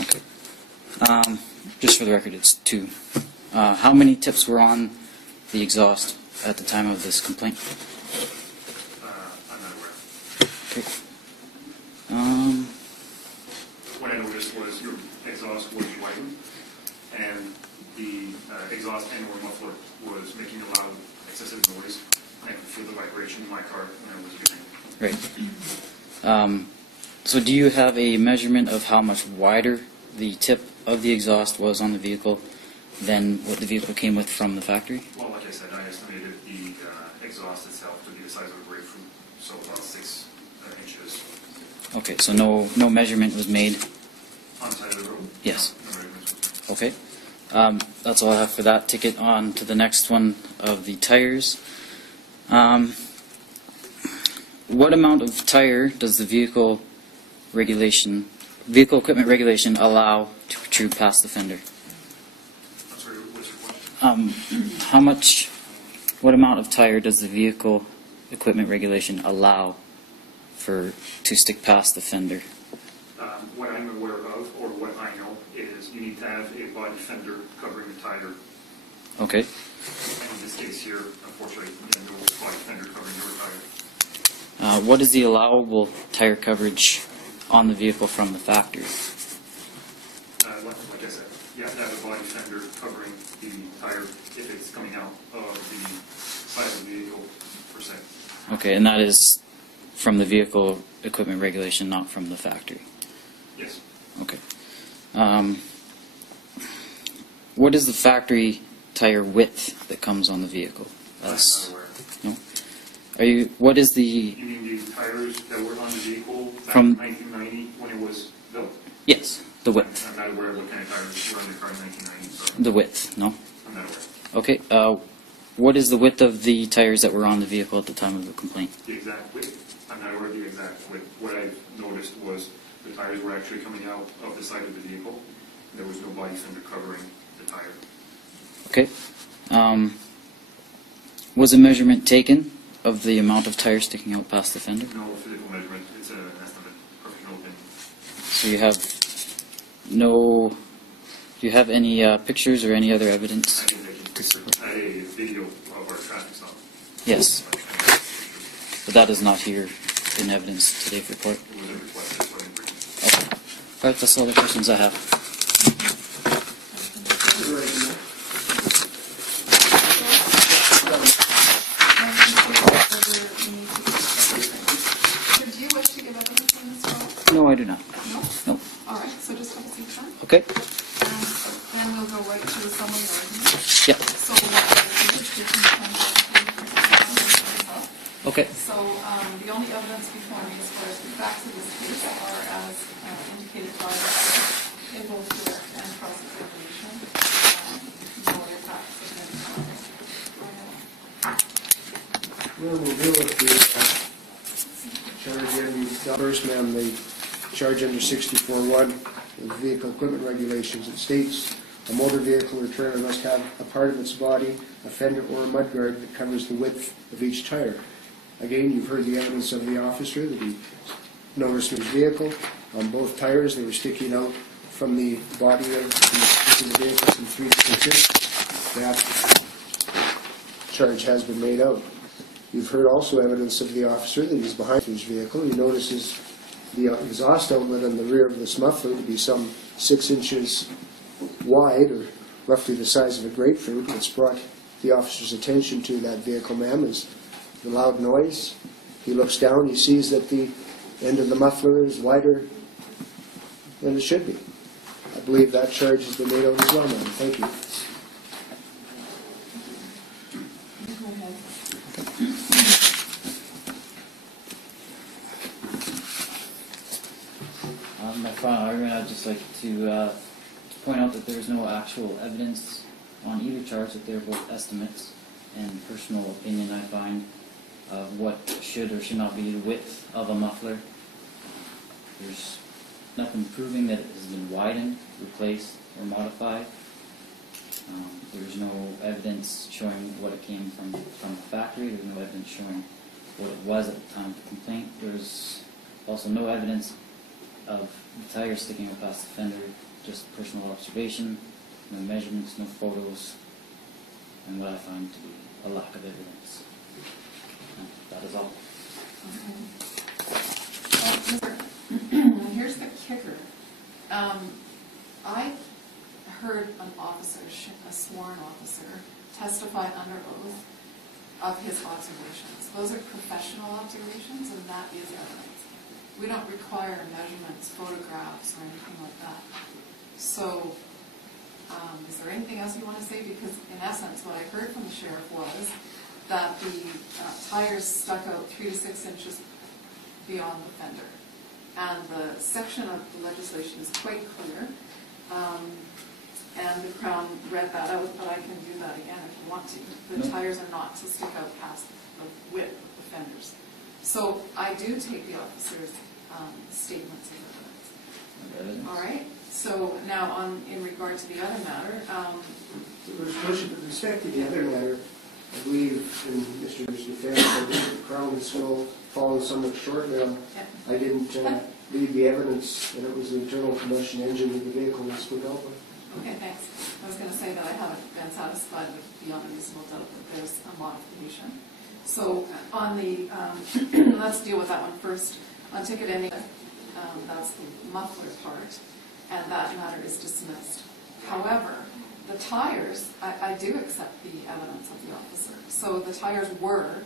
Okay. Just for the record, it's 2. How many tips were on the exhaust at the time of this complaint? I'm not aware. Okay. What I noticed was your exhaust was widened, and the exhaust and/or muffler was making a loud, excessive noise. I could feel the vibration in my car when I was using it. Right. So do you have a measurement of how much wider the tip of the exhaust was on the vehicle than what the vehicle came with from the factory? Well, like I said, I estimated the exhaust itself to be the size of a grapefruit, so about 6 inches. Okay, so no measurement was made? On the side of the road? Yes. No measurements. Okay. That's all I have for that ticket. On to the next one of the tires. What amount of tire does the vehicle equipment regulation allow to protrude past the fender? I'm sorry, what's your question? What amount of tire does the vehicle equipment regulation allow to stick past the fender? What I'm aware of, or what I know, is you need to have a body fender covering the tire. Okay. And in this case here, unfortunately, no body fender covering your tire. What is the allowable tire coverage on the vehicle from the factory? Like I said, you have to have a body fender covering the tire if it's coming out of the side of the vehicle, per se. Okay, and that is from the vehicle equipment regulation, not from the factory? Yes. Okay. What is the factory tire width that comes on the vehicle? I'm not aware. No? What is the... You mean the tires that were on the vehicle back From in 1990 when it was built? Yes, the width. I'm not aware of what kind of tires were on the car in 1990, so The width, no? I'm not aware. Okay. What is the width of the tires that were on the vehicle at the time of the complaint? The exact width, I'm not aware of the exact width. What I noticed was the tires were actually coming out of the side of the vehicle. There was no body fender covering the tire. Okay. Was a measurement taken of the amount of tires sticking out past the fender? No physical measurement, it's an estimate, professional opinion. So you have no... Do you have any pictures or any other evidence? I think I had a video of our traffic stop. Yes. But that is not here in evidence today for court. It was a request, that's what I bring. Okay. Alright, that's all the questions I have. Do you wish to give evidence on this call? No, I do not. No? No. All right, so just have a seat then. Okay? And we'll go right to the summary argument. Yeah. So what we'll do is we can Okay. So the only evidence before me as far as the facts of this case are as indicated by in both direct and cross-examination. No other facts have been Well, we'll deal with the charge under, first, ma'am, the charge under 64.1 of vehicle equipment regulations. It states a motor vehicle or trailer must have a part of its body, a fender or a mudguard that covers the width of each tire. Again, you've heard the evidence of the officer that he noticed his vehicle. On both tires, they were sticking out from the body of the vehicle some 3 to 6 inches. That charge has been made out. You've heard also evidence of the officer that he's behind his vehicle. He notices the exhaust outlet on the rear of this muffler to be some 6 inches wide, or roughly the size of a grapefruit. What's brought the officer's attention to that vehicle, ma'am, is the loud noise. He looks down, he sees that the end of the muffler is wider than it should be. I believe that charge has been made out as well, ma'am. Thank you. Go ahead. My final argument, I'd just like to point out that there is no actual evidence on either charge, that they're both estimates and personal opinion, I find, of what should or should not be the width of a muffler. There's nothing proving that it has been widened, replaced, or modified. There's no evidence showing what it came from the factory. There's no evidence showing what it was at the time of the complaint. There's also no evidence of the tire sticking out past the fender, just personal observation, no measurements, no photos, and what I find to be a lack of evidence. And that is all. Here's the kicker. I heard an officer, a sworn officer, testify under oath of his observations. Those are professional observations, and that is evidence. We don't require measurements, photographs, or anything like that. So, is there anything else you want to say? Because in essence, what I heard from the sheriff was that the tires stuck out 3 to 6 inches beyond the fender. And the section of the legislation is quite clear. And the Crown read that out, but I can do that again if you want to. The tires are not to stick out past the width of the fenders. So I do take the officer's statements as evidence. All right. So now, in regard to the other matter, Your Worship, with respect to the other matter, I believe in Mr. defense, I believe the Crown is still falling somewhat short now. I didn't read the evidence that it was the internal combustion engine that the vehicle was put out with. okay, thanks. I was going to say that I haven't been satisfied with beyond a reasonable doubt that there's a modification. So on the, let's deal with that one first. On ticket ending, that's the muffler part, and that matter is dismissed. However, the tires, I do accept the evidence of the officer. So the tires were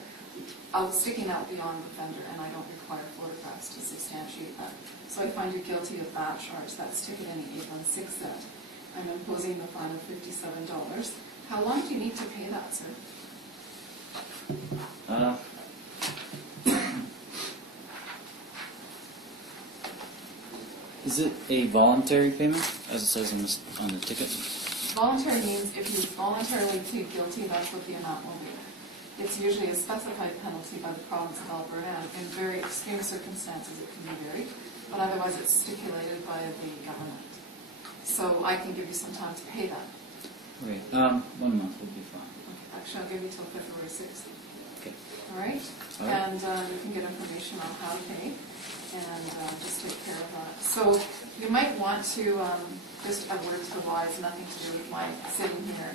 sticking out beyond the fender, and I don't require photographs to substantiate that. So I find you guilty of that charge. That's ticket ending 816. I'm imposing the fine of $57. How long do you need to pay that, sir? Is it a voluntary payment, as it says on the ticket? Voluntary means if you voluntarily plead guilty, that's what the amount will be. It's usually a specified penalty by the province of Alberta, and in very extreme circumstances it can be varied, but otherwise it's stipulated by the government. So I can give you some time to pay that. Right. 1 month would be fine. Okay. Actually, I'll give you till February 6th. Okay. All right? All right. And you can get information on how to pay and just take care of that. So you might want to, just a word to the wise, nothing to do with my sitting here,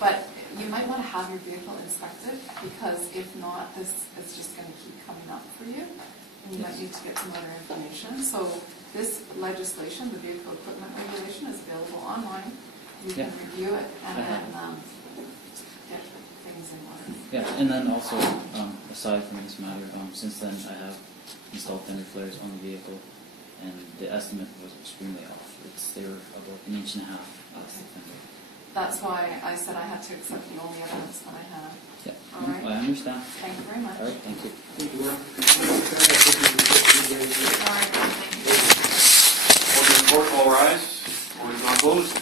but you might want to have your vehicle inspected, because if not, this is just going to keep coming up for you, and you might need to get some other information. So this legislation, the vehicle equipment regulation, is available online. You can review it and then get things in order. Yeah, and then also, aside from this matter, since then I have installed fender flares on the vehicle, and the estimate was extremely off. They were about 1.5 inches past the fender. That's why I said I had to accept the only evidence that I have. Yeah, All right. I understand. Thank you very much. All right, thank you. Thank you, Mark. All right. Order in court, all rise. Order is now closed.